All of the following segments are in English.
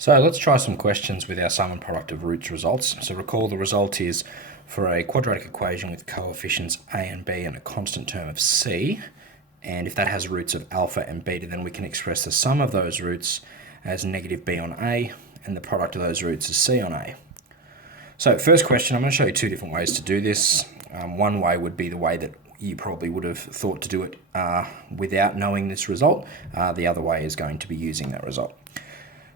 So let's try some questions with our sum and product of roots results. So recall the result is for a quadratic equation with coefficients a and b and a constant term of c. And if that has roots of alpha and beta, then we can express the sum of those roots as negative b on a, and the product of those roots is c on a. So first question, I'm going to show you two different ways to do this. One way would be the way that you probably would have thought to do it without knowing this result. The other way is going to be using that result.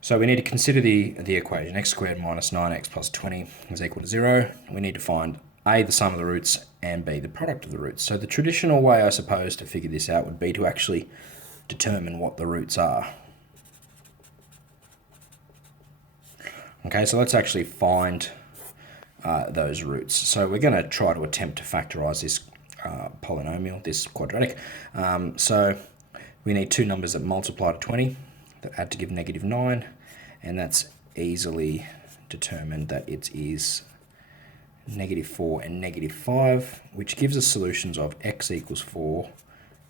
So we need to consider the equation x squared minus 9x plus 20 is equal to 0. We need to find a, the sum of the roots, and b, the product of the roots. So the traditional way, I suppose, to figure this out would be to actually determine what the roots are. Okay, so let's actually find those roots. So we're going to try to attempt to factorize this polynomial, this quadratic. So we need two numbers that multiply to 20 that add to give negative 9, and that's easily determined that it is negative 4 and negative 5, which gives us solutions of x equals 4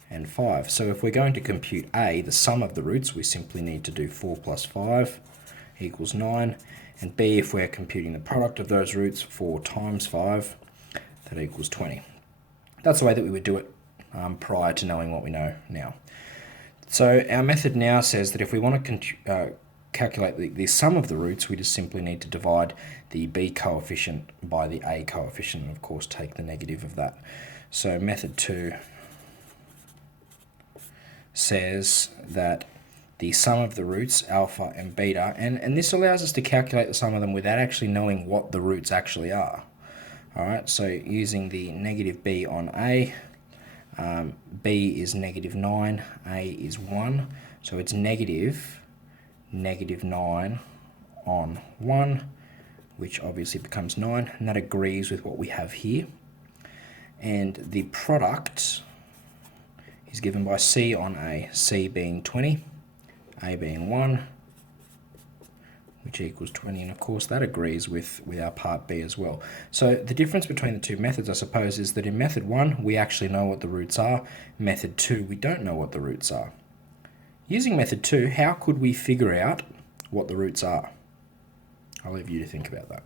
and 5. So if we're going to compute a, the sum of the roots, we simply need to do 4 plus 5 equals 9, and b, if we're computing the product of those roots, 4 times 5, that equals 20. That's the way that we would do it prior to knowing what we know now. So our method now says that if we want to calculate the sum of the roots, we just simply need to divide the b coefficient by the a coefficient, and of course take the negative of that. So method 2 says that the sum of the roots, alpha and beta, and this allows us to calculate the sum of them without actually knowing what the roots actually are. All right, so using the negative b on a, b is negative 9, a is 1, so it's negative 9 on 1, which obviously becomes 9, and that agrees with what we have here. And the product is given by c on a, c being 20, a being 1, which equals 20, and of course that agrees with our part b as well. So the difference between the two methods, I suppose, is that in method 1 we actually know what the roots are. Method 2 we don't know what the roots are. Using method 2, how could we figure out what the roots are? I'll leave you to think about that.